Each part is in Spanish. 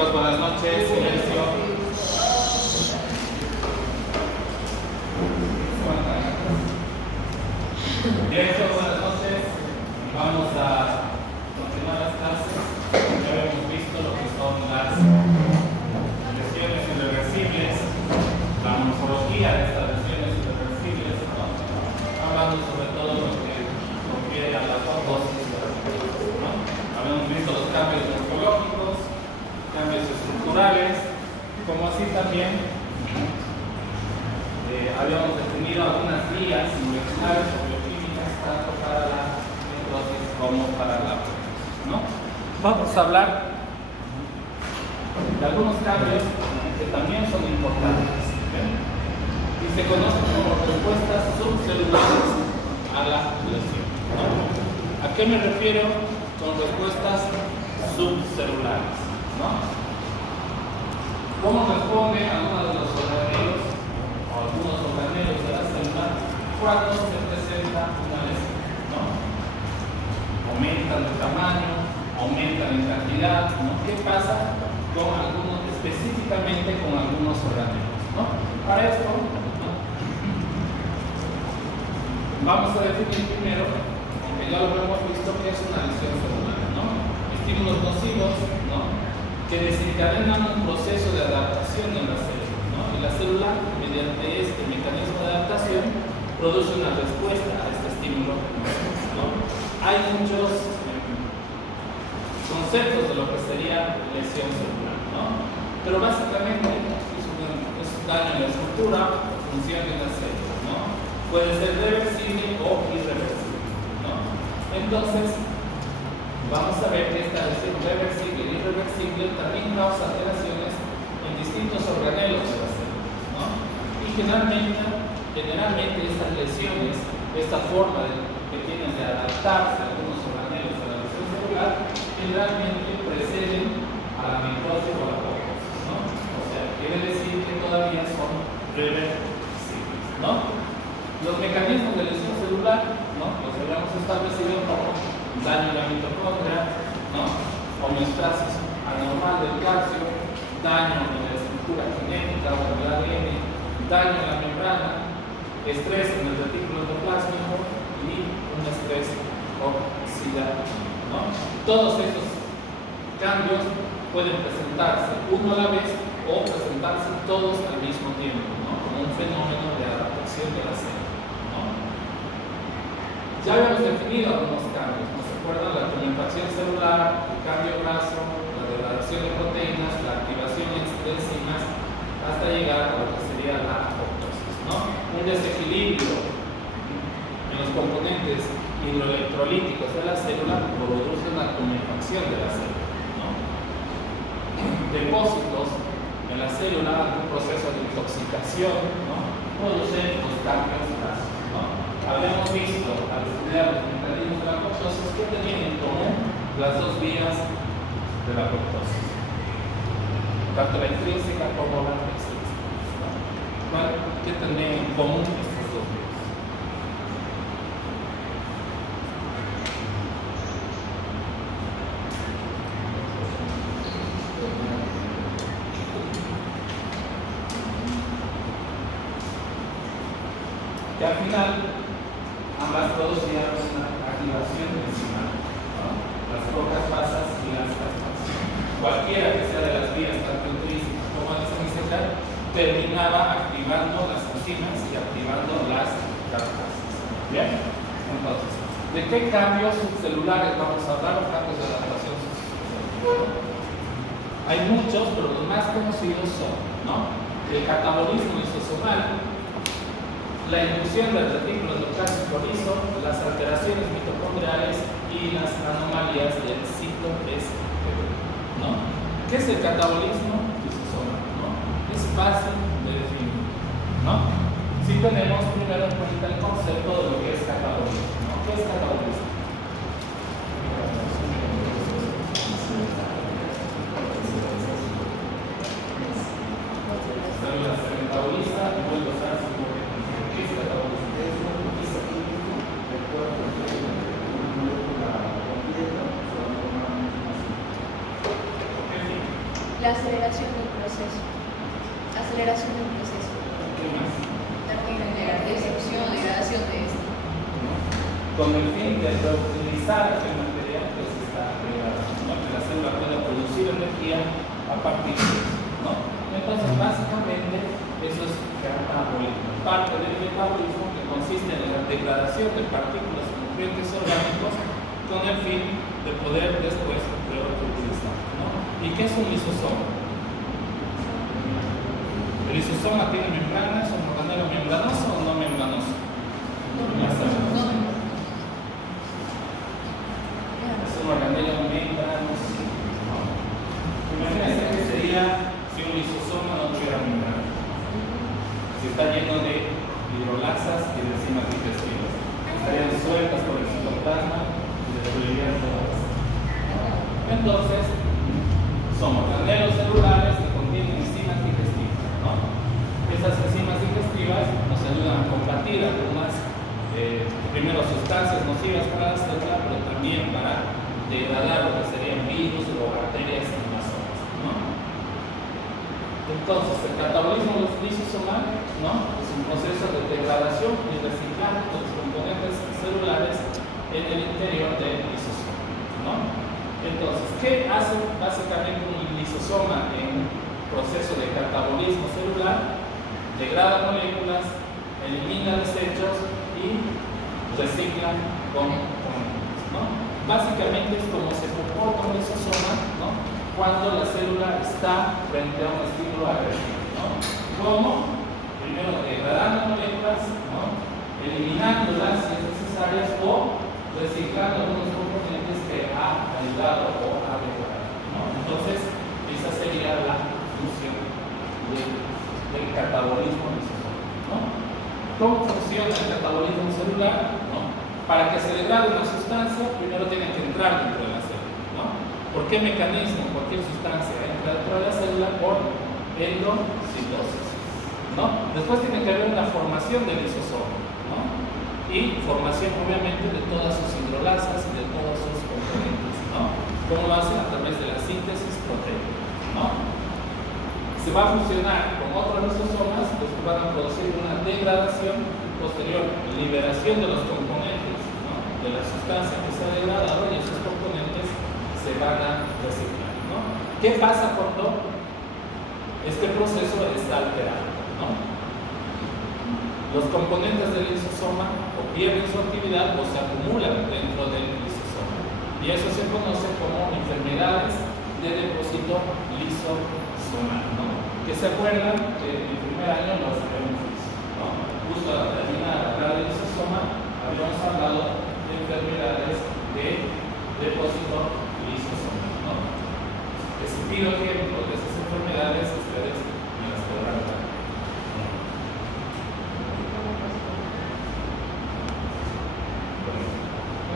chicos, buenas noches. Silencio. Bien, chicos, buenas noches. Vamos a continuar las clases. Ya hemos visto lo que son las lesiones irreversibles, la morfología de estas lesiones irreversibles, ¿no? Hablando sobre todo lo que refiere a la fibrosis, ¿no? Habíamos visto los cambios morfológicos, cambios estructurales, como así también habíamos definido algunas vías moleculares o bioquímicas tanto para la fibrosis como para la fibrosis, ¿no? Vamos a hablar de algunos cambios que también son importantes, ¿bien? Y se conocen como respuestas subcelulares a la lesión, ¿no? ¿A qué me refiero con respuestas subcelulares, ¿no? ¿Cómo responde alguno de los organelos o algunos organelos de la célula cuando se presenta una lesión, ¿no? Aumentan de tamaño, aumentan en cantidad, ¿no? ¿Qué pasa con algunos, específicamente con algunos organelos, ¿no? Para esto, ¿no? Vamos a definir primero, aunque ya lo hemos visto, que es una lesión celular, ¿no? Estímulos nocivos, ¿no? Que desencadenan un proceso de adaptación en la célula, ¿no? Y la célula, mediante este mecanismo de adaptación, produce una respuesta a este estímulo, ¿no? Hay muchos conceptos de lo que sería lesión celular, ¿no? Pero básicamente es un daño en la estructura o función de la célula, ¿no? Puede ser reversible o irreversible, ¿no? Entonces, vamos a ver que esta lesión reversible e irreversible también causa alteraciones en distintos organelos de la célula, ¿no? Y generalmente estas lesiones, esta forma que tienen de adaptarse a algunos organelos de la lesión celular, generalmente preceden a la mitosis o a la apoptosis, ¿no? O sea, quiere decir que todavía son reversibles, ¿no? Los mecanismos de lesión celular, ¿no? Los habíamos establecido como daño en la mitocondria, ¿no? Homeostasis anormal del calcio, daño en la estructura genética o en el ADN, daño en la membrana, estrés en el retículo endoplásmico y un estrés oxidativo, ¿no? Todos estos cambios pueden presentarse uno a la vez o presentarse todos al mismo tiempo, ¿no? Como un fenómeno de adaptación de la célula, ¿no? Ya habíamos definido algunos cambios, ¿no se acuerdan? La concentración celular, el cambio graso, la degradación de proteínas, la activación de enzimas, hasta llegar a lo que sería la apoptosis, ¿no? Un desequilibrio en los componentes hidroelectrolíticos de la célula produce una concentración de la célula, ¿no? Depósitos en la célula, un proceso de intoxicación, ¿no? Producen los cambios grasos, ¿no? Habíamos visto al estudiar los mecanismos de la apoptosis que tenían en común las dos vías de la apoptosis, tanto la intrínseca como la extrínseca, ¿no? ¿Qué tenían en común estas dos vías? Que al final ambas producían una activación enzimal, ¿no? Las rocas basas y las caspas. Cualquiera que sea de las vías, tanto intrínsecas como extrínsecas, terminaba activando las enzimas y activando las caspas. ¿Bien? Entonces, ¿de qué cambios subcelulares vamos a hablar? O cambios de adaptación subcelular. Hay muchos, pero los más conocidos son, ¿no? El catabolismo lisosomal, la inducción del retículo endoplasmático liso, las alteraciones mitocondriales y las anomalías del ciclo S, ¿no? ¿Qué es el catabolismo lisosomal, ¿no? Es fácil de definir, ¿no? Si tenemos primero en cuenta el concepto de lo que es catabolismo, ¿no? ¿Qué es catabolismo? Células se metabolizan y vuelven a ser Las aceleración del proceso. ¿Qué más? La destrucción, degradación de esto. Con el fin de reutilizar el material que se está creando, ¿no? Que la célula pueda producir energía a partir de eso, ¿no? Entonces, básicamente, eso es catabolismo. Parte del metabolismo que consiste en la degradación de partículas y nutrientes orgánicos con el fin de poder después reutilizar, ¿no? ¿Y qué es un lisosoma? ¿El lisosoma tiene membranas, un organelo membranoso o no membranoso? Ya sabemos. Es un organelo membranoso. Imagínense que sería si un lisosoma no tuviera membrana. Si está lleno de hidrolasas y de enzimas digestivas. Estarían sueltas por el citoplasma y destruirían todas. Entonces, son organelos celulares que contienen enzimas digestivas, ¿no? Esas enzimas digestivas nos ayudan a combatir algunas, primero, sustancias nocivas para la célula, pero también para degradar lo que serían virus o bacterias invasoras, ¿no? Entonces, el catabolismo lisosomal, ¿no? Es un proceso de degradación y reciclaje de los componentes celulares en el interior del lisosoma, ¿no? Entonces, ¿qué hace básicamente un lisosoma en proceso de catabolismo celular? Degrada moléculas, elimina desechos y recicla componentes, ¿no? Básicamente es como se comporta un lisosoma, ¿no? Cuando la célula está frente a un estímulo agresivo, ¿no? Como, primero, degradando moléculas, ¿no? Eliminándolas si es necesarias o reciclando algunos componentes que ha ayudado o ha mejorado, ¿no? Entonces, esa sería la función del catabolismo lisosoma, ¿no? ¿Cómo funciona el catabolismo celular? ¿No? Para que se degrade una sustancia, primero tiene que entrar dentro de la célula, ¿no? ¿Por qué mecanismo cualquier sustancia entra dentro de la célula? Por endocitosis, ¿no? Después tiene que haber una formación del lisosoma, ¿no? Y formación, obviamente, de todas sus hidrolasas y de todos sus componentes, ¿no? ¿Cómo lo hacen? A través de la síntesis proteica, ¿no? Se va a fusionar con otros lisosomas, los que van a producir una degradación posterior, liberación de los componentes, ¿no? De la sustancia que se ha degradado, y esos componentes se van a reciclar, ¿no? ¿Qué pasa cuando este proceso está alterado, ¿no? Los componentes del lisosoma o pierden su actividad o se acumulan dentro del lisosoma, y eso se conoce como enfermedades de depósito lisosomal, ¿no? Que se acuerdan que en el primer año los habíamos visto, ¿no? Justo al terminar hablar del lisosoma, habíamos hablado de enfermedades de depósito lisosomal, ¿no? Les pido ejemplos de esas enfermedades, ustedes me las podrán dar.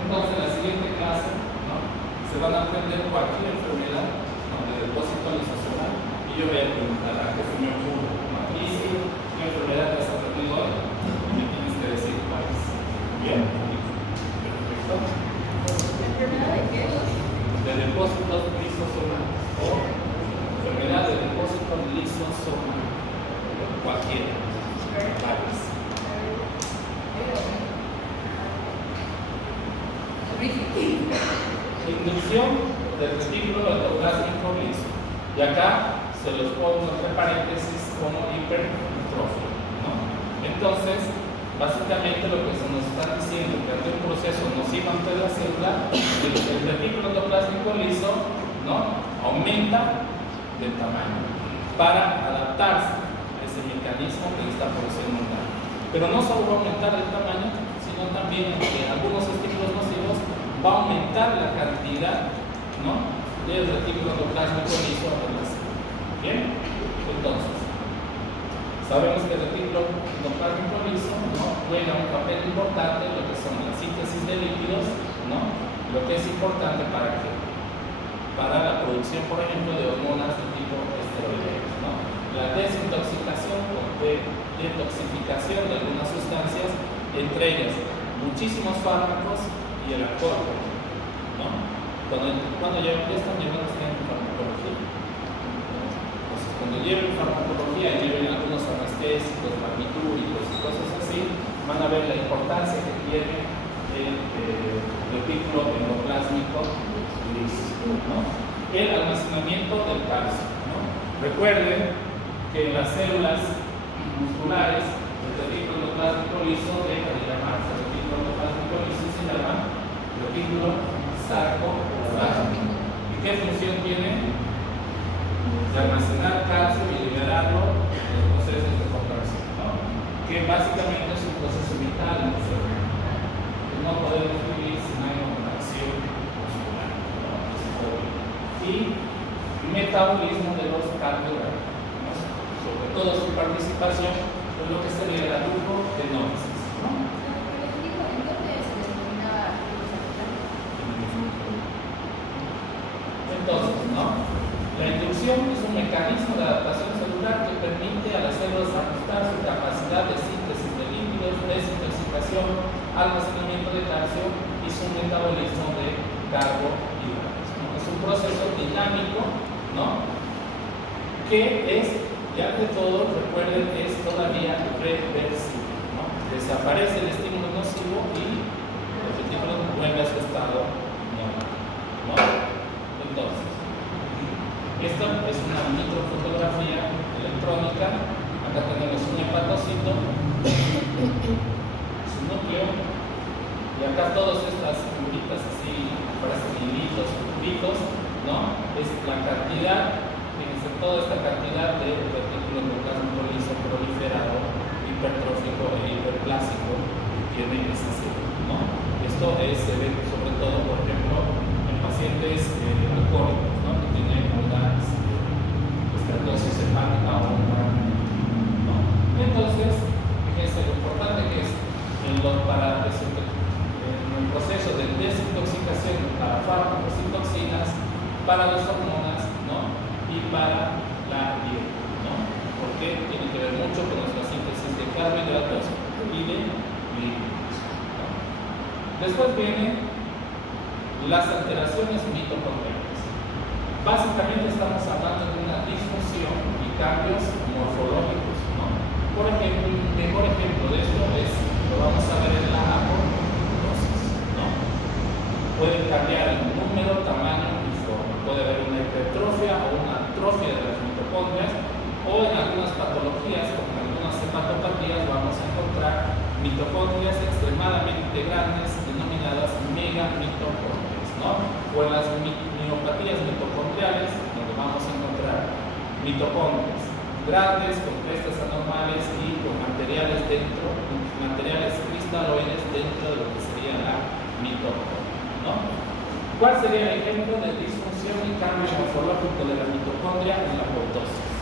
Entonces, en la siguiente clase, ¿no? Se van a aprender cualquier enfermedad, ¿no? De depósito lisosomal, y yo voy a preguntar a qué se me ocurre, ¿no? Y si una enfermedad que has aprendido hoy, me tienes que decir cuál es. Bien, perfecto. ¿Enfermedad de qué? De depósitos lisosomales o enfermedad de depósito lisosomal, cualquiera, varias. Inducción del retículo endoplásmico liso. Y acá se los pongo entre paréntesis como hipertrofia, ¿no? Entonces, básicamente lo que se nos está diciendo es que ante un proceso nocivo ante la célula, el retículo endoplásmico liso, ¿no? Aumenta de tamaño para adaptarse a ese mecanismo que está produciendo un daño. Pero no solo va a aumentar el tamaño, sino también que algunos estímulos nocivos va a aumentar la cantidad, ¿no? Del retículo endoplásmico liso en la célula. Bien, entonces, sabemos que el retículo endoplasmico liso, ¿no? Juega un papel importante en lo que son la síntesis de lípidos, ¿no? Lo que es importante para qué? Para la producción, por ejemplo, de hormonas de tipo esteroideas, ¿no? La desintoxicación o detoxificación de algunas sustancias, entre ellas muchísimos fármacos y el alcohol, ¿no? Cuando ya están llevados en farmacología. Entonces, cuando cuando lleven farmacología y lleven algunos anestésicos, barbitúricos y cosas así, van a ver la importancia que tiene el retículo endoplásmico liso, ¿no? El almacenamiento del calcio, ¿no? Recuerden que en las células musculares el retículo endoplásmico liso deja de llamarse retículo endoplásmico liso, se llama retículo sarcoplasmático. ¿Y qué función tiene? De almacenar calcio y liberarlo en los procesos de contracción, ¿no? Que básicamente es un proceso vital en nuestro organismo. No podemos vivir sin una contracción muscular, ¿no? Y metabolismo de los carbohidratos, ¿no? Sobre todo su participación en lo que sería la glucogenólisis, ¿no? Entonces, ¿no? La inducción es un mecanismo de adaptación celular que permite a las células ajustar su capacidad de síntesis de lípidos, desintoxicación, almacenamiento de calcio y su metabolismo de carbohidratos, ¿no? Es un proceso dinámico, ¿no? Que es, ya que todo, recuerden, es todavía reversible, ¿no? Desaparece el estímulo nocivo y el retículo vuelve a su estado normal, ¿no? Entonces, esta es una microfotografía electrónica. Acá tenemos un hepatocito, su núcleo, y acá todas estas figuritas así, parecen hilitos, cubitos, ¿no? Es la cantidad, fíjense, toda esta cantidad de retículo endoplasmático liso proliferado, hipertrófico e hiperplásico que tiene esa célula, ¿no? Esto se ve sobre todo, por ejemplo, en pacientes alcohólicos, ¿no? Que tienen una estenosis hepática o ¿no? Entonces, fíjense lo importante que es en el proceso de desintoxicación para fármacos y toxinas, para las hormonas, ¿no? Y para la dieta, ¿no? Porque tiene que ver mucho con nuestra síntesis de carbohidratos y de lípidos, ¿no? Después vienen las alteraciones mitocondriales. Básicamente estamos hablando de una disfunción y cambios morfológicos, ¿no? Por ejemplo, un mejor ejemplo de esto es, lo vamos a ver en la apoptosis, ¿no? Pueden cambiar el número, tamaño y forma. Puede haber una hipertrofia o una atrofia de las mitocondrias, o en algunas patologías, como en algunas hepatopatías, vamos a encontrar mitocondrias extremadamente grandes denominadas megamitocondrias, ¿no? O en las miopatías mitocondriales, donde vamos a encontrar mitocondrias grandes, con crestas anormales y con materiales cristaloides dentro de lo que sería la mitocondria, ¿no? ¿Cuál sería el ejemplo de disfunción y cambio morfológico de la mitocondria en la apoptosis?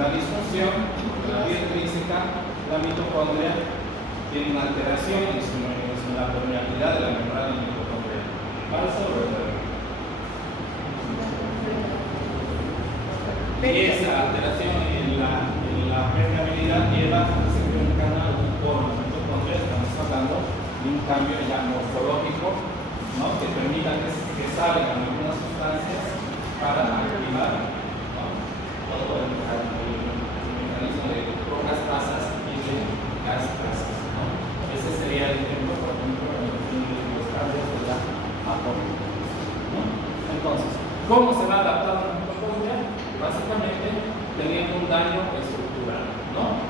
La disfunción, la vía intrínseca, la mitocondria tiene una alteración en la permeabilidad de la membrana mitocondrial. ¿Falso o verdadero? Y esa alteración en la permeabilidad lleva a que se cree un canal por la mitocondria. Estamos hablando de un cambio ya morfológico, ¿no? Que permita que salgan algunas sustancias para activar, ¿no? Todo el mecanismo de rojas pasas y de gas pasas, ¿no? Ese sería el ejemplo, por ejemplo, en los cambios de la apoptosis, ¿no? Entonces, ¿cómo se va a adaptar la mitocondria? Básicamente teniendo un daño estructural, ¿no?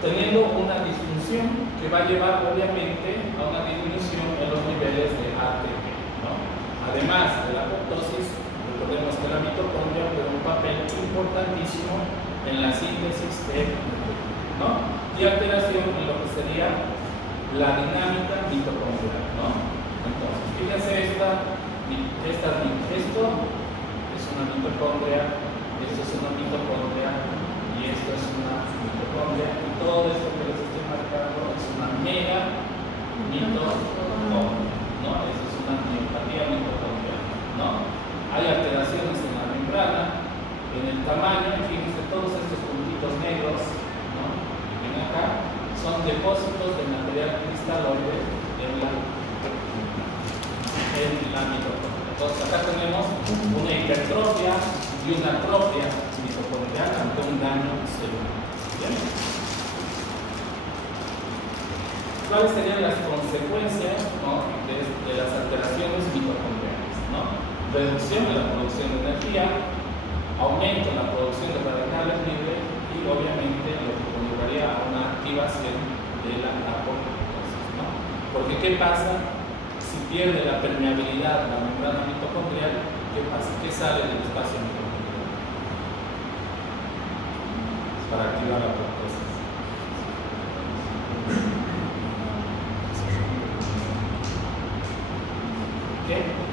Teniendo una disfunción que va a llevar obviamente a una disminución en los niveles de ATP, ¿no? Además de la apoptosis, recordemos que la mitocondria juega un papel importantísimo en la síntesis de nutrientes, ¿no? Y alteración en lo que sería la dinámica mitocondrial, ¿no? Entonces, fíjense esto es una mitocondria, esto es una mitocondria y esto es una mitocondria, y todo esto que les estoy marcando es una mega mitocondria, ¿no? Eso es una miopatía mitocondrial, ¿no? Hay alteraciones en la membrana, depósitos de material cristaloide en la mitocondria. Entonces acá tenemos una hipertrofia y una atrofia mitocondrial ante un daño celular. ¿Bien? ¿Cuáles serían las consecuencias, ¿no?, de las alteraciones mitocondriales? ¿No? Reducción de la producción de energía, aumento en la producción de radicales libres y obviamente lo que conllevaría a una activación de la apoptosis, ¿no? Porque ¿qué pasa si pierde la permeabilidad la membrana mitocondrial? ¿Qué pasa? ¿Qué sale del espacio mitocondrial? Para activar la apoptosis. ¿Qué?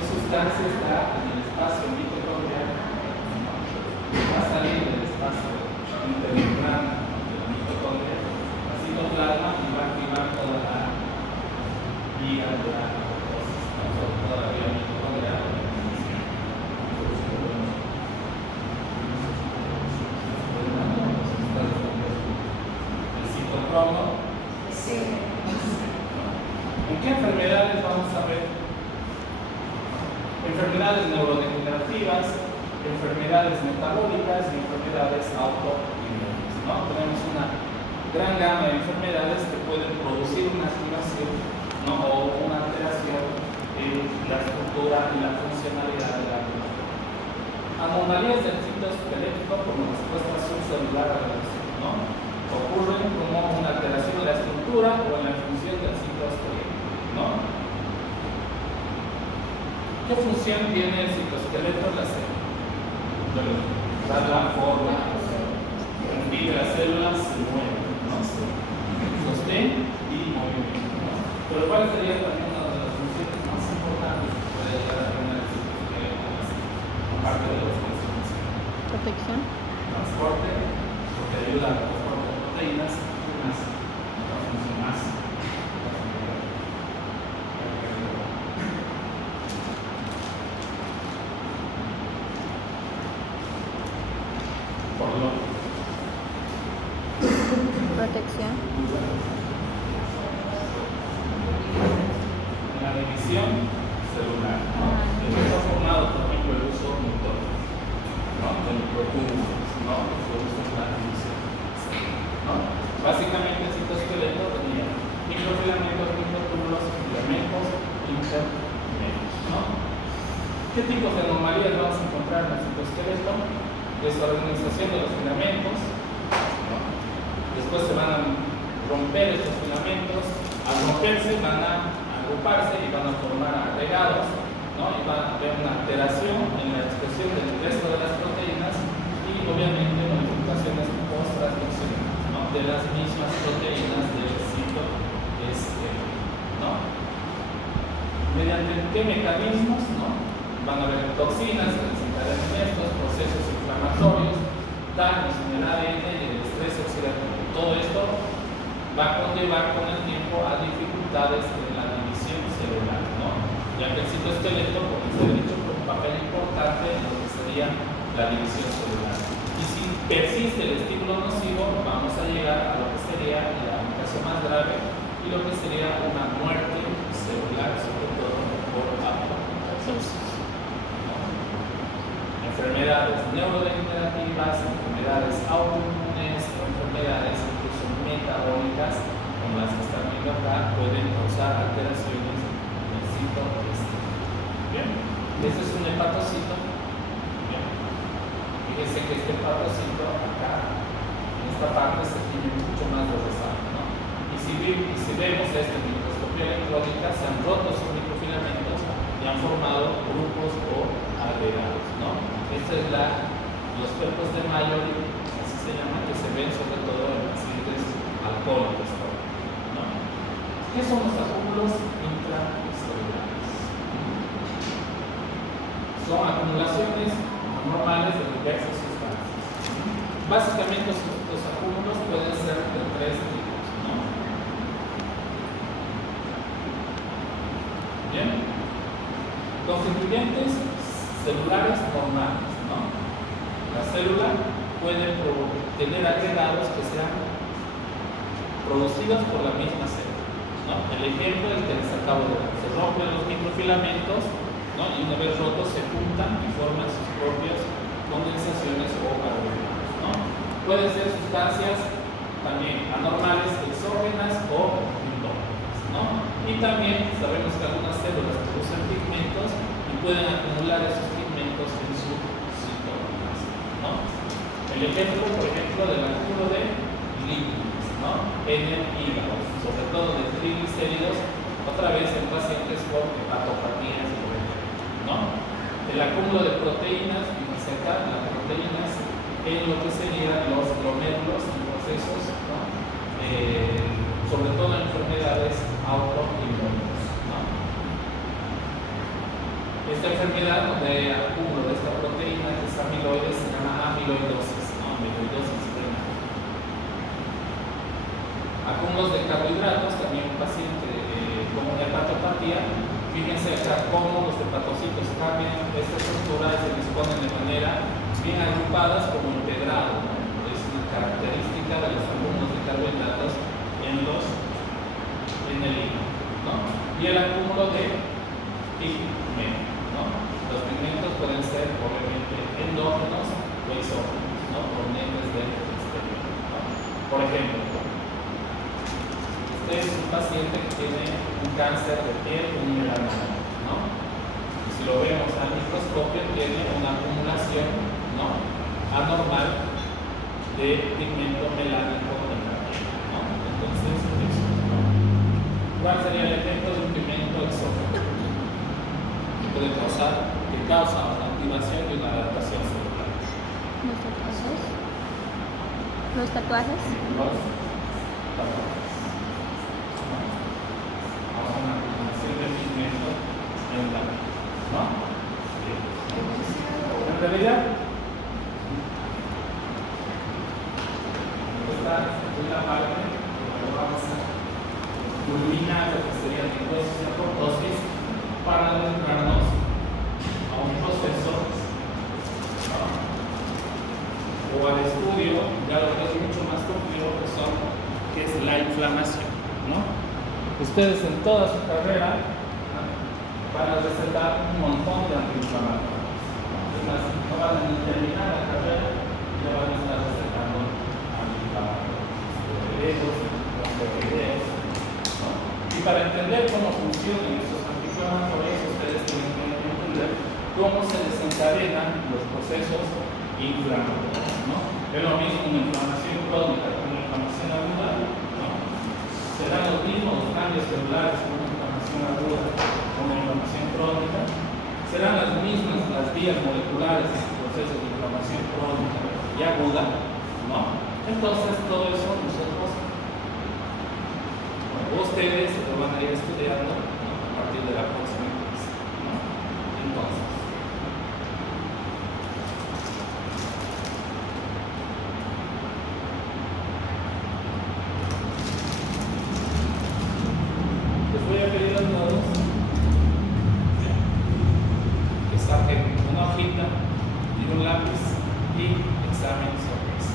Sustancia está en el espacio mitocondrial, va a salir del espacio intermembrana de la mitocondria, al citoplasma y va a activar toda la vía de la apoptosis, sobre toda la vía mitocondrial. El citocromo. Sí. ¿En qué enfermedades vamos a ver? Enfermedades neurodegenerativas, enfermedades metabólicas y enfermedades autoinmunes, ¿no? Tenemos una gran gama de enfermedades que pueden producir una activación, ¿no?, o una alteración en la estructura y la funcionalidad de la mitocondria. Anomalías del citoesquelético como respuesta subcelular a la lesión, ¿no?, ocurren como una alteración de la estructura o en la función del citoesquelético, ¿no? ¿Qué función tiene el citoesqueleto en la célula? Dar la forma, permitir que las células se muevan, ¿no? Sostén y movimiento, ¿no? Pero ¿cuál sería también una de las funciones más importantes que puede llegar a tener el citoesqueleto en la célula? Aparte de las funciones. Protección. Transporte, porque ayuda al transporte de proteínas y más. Otra función más. Protección. La división celular, ¿no? Está formado, por ejemplo, el uso motor, ¿no?, de microtúbulos, ¿no?, que usan la división celular, ¿no? Básicamente el citoesqueleto tenía microfilamentos, microtúbulos, filamentos intermedios, ¿no? ¿Qué tipos de anomalías vamos a encontrar en el citoesqueleto? Desorganización de los filamentos, ¿no? Después se van a romper estos filamentos, al romperse van a agruparse y van a formar agregados, ¿no?, y van a haber una alteración en la expresión del resto de las proteínas y obviamente modificaciones post-transcripcionales, ¿no?, de las mismas proteínas del citoesqueleto, ¿no? ¿Mediante qué mecanismos, no? Van a haber toxinas que desencadenan estos procesos inflamatorios, daños en el ADN y el estrés oxidativo. Todo esto va a conllevar con el tiempo a dificultades en la división celular, ¿no?, ya que el citoesqueleto, como se ha dicho, juega un papel importante en lo que sería la división celular. Y si persiste el estímulo nocivo, vamos a llegar a lo que sería la caso más grave y lo que sería una muerte celular, sobre todo por apoptosis. Enfermedades neurodegenerativas, enfermedades autoinmunes o enfermedades incluso metabólicas, como las que están viendo acá, pueden causar alteraciones en el citoesqueleto. Bien, este es un hepatocito. Bien, fíjense que este hepatocito acá, en esta parte, se tiene mucho más desarrollo, ¿no? Y si vemos esta microscopía electrónica, se han roto sus microfilamentos y han formado grupos o agregados, ¿no? Esta es los cuerpos de Mallory, así se llaman, que se ven sobre todo en pacientes alcohólicos, ¿no? ¿Qué son los acúmulos intracelulares? Son acumulaciones anormales de diversas sustancias. Básicamente, los acúmulos pueden ser de tres constituyentes celulares normales, ¿no? La célula puede tener agregados que sean producidos por la misma célula, ¿no? El ejemplo es el que les acabo de dar. Se rompen los microfilamentos, ¿no? Y una vez rotos se juntan y forman sus propias condensaciones o aglomerados, ¿no? Pueden ser sustancias también anormales, exógenas o endógenas, ¿no? Y también sabemos que algunas células producen pigmentos y pueden acumular esos pigmentos en su citoplasma, ¿no? El ejemplo, por ejemplo, del acúmulo de lípidos, ¿no? En el hígado, sobre todo de triglicéridos, otra vez en pacientes con hepatopatías, por ejemplo, ¿no? El acúmulo de proteínas, fíjense acá, las proteínas en lo que serían los glomérulos en procesos, ¿no? Sobre todo en enfermedades autoinmunes, ¿no? Esta enfermedad donde hay acúmulo de esta proteína que es amiloide se llama amiloidosis, ¿no? Amiloidosis renal. Acúmulos de carbohidratos, también un paciente con una hepatopatía. Fíjense acá cómo los hepatocitos cambian esta estructura y se disponen de manera bien agrupadas como empedrado, ¿no? Es una característica de los acúmulos de carbohidratos en el hígado, ¿no? Y el acúmulo de pigmentos, ¿no? Los pigmentos pueden ser obviamente endógenos o exógenos, ¿no? Provenientes del exterior, ¿no? Por ejemplo, este es un paciente que tiene un cáncer de piel, un melanoma, ¿no? Y si lo vemos al microscopio tiene una acumulación, ¿no? Anormal de pigmento melánico en la piel, ¿no? Entonces, eso, ¿no? ¿Cuál sería el efecto de un pigmento exógeno? Que puede causar, que causa una activación y una adaptación celular. ¿Los tatuajes? ¿Los tatuajes? Los tatuajes. Causa una acumulación de pigmento en la piel, ¿no? En realidad, esta es la parte donde vamos a culminar lo que sería la mitosis y apoptosis para adentrarnos a un proceso, ¿no? O al estudio de algo que es mucho más complejo que es la inflamación, ¿no? Ustedes en toda su carrera, ¿no? Van a recetar un montón de antiinflamatorios. No van a terminar la carrera y ya van a estar recetando antiinflamatorios, ¿no? Y para entender cómo funcionan estos antiinflamatorios, ustedes tienen que entender cómo se desencadenan los procesos inflamatorios, ¿no? Es lo mismo una inflamación crónica que una inflamación aguda, ¿no? Serán los mismos los cambios celulares con una inflamación aguda con una inflamación crónica. Serán las mismas las vías moleculares en los procesos de inflamación crónica y aguda, ¿no? Entonces todo eso nosotros, bueno, ustedes lo van a ir estudiando, ¿no? A partir de la próxima clase, ¿no? Entonces, les voy a pedir a todos que saquen una hojita y un lápiz y examen sorpresa.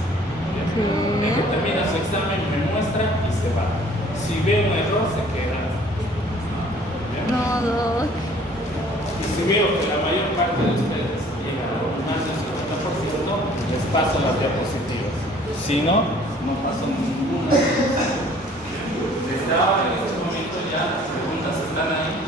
El que termina su examen me muestra y se va. Si ve un error se queda. ¿Bien? No, dos. Y si veo que la mayor parte de ustedes llega a más del 50%, les paso las diapositivas. Si no, no paso ninguna. Desde ahora en este momento ya las preguntas están ahí.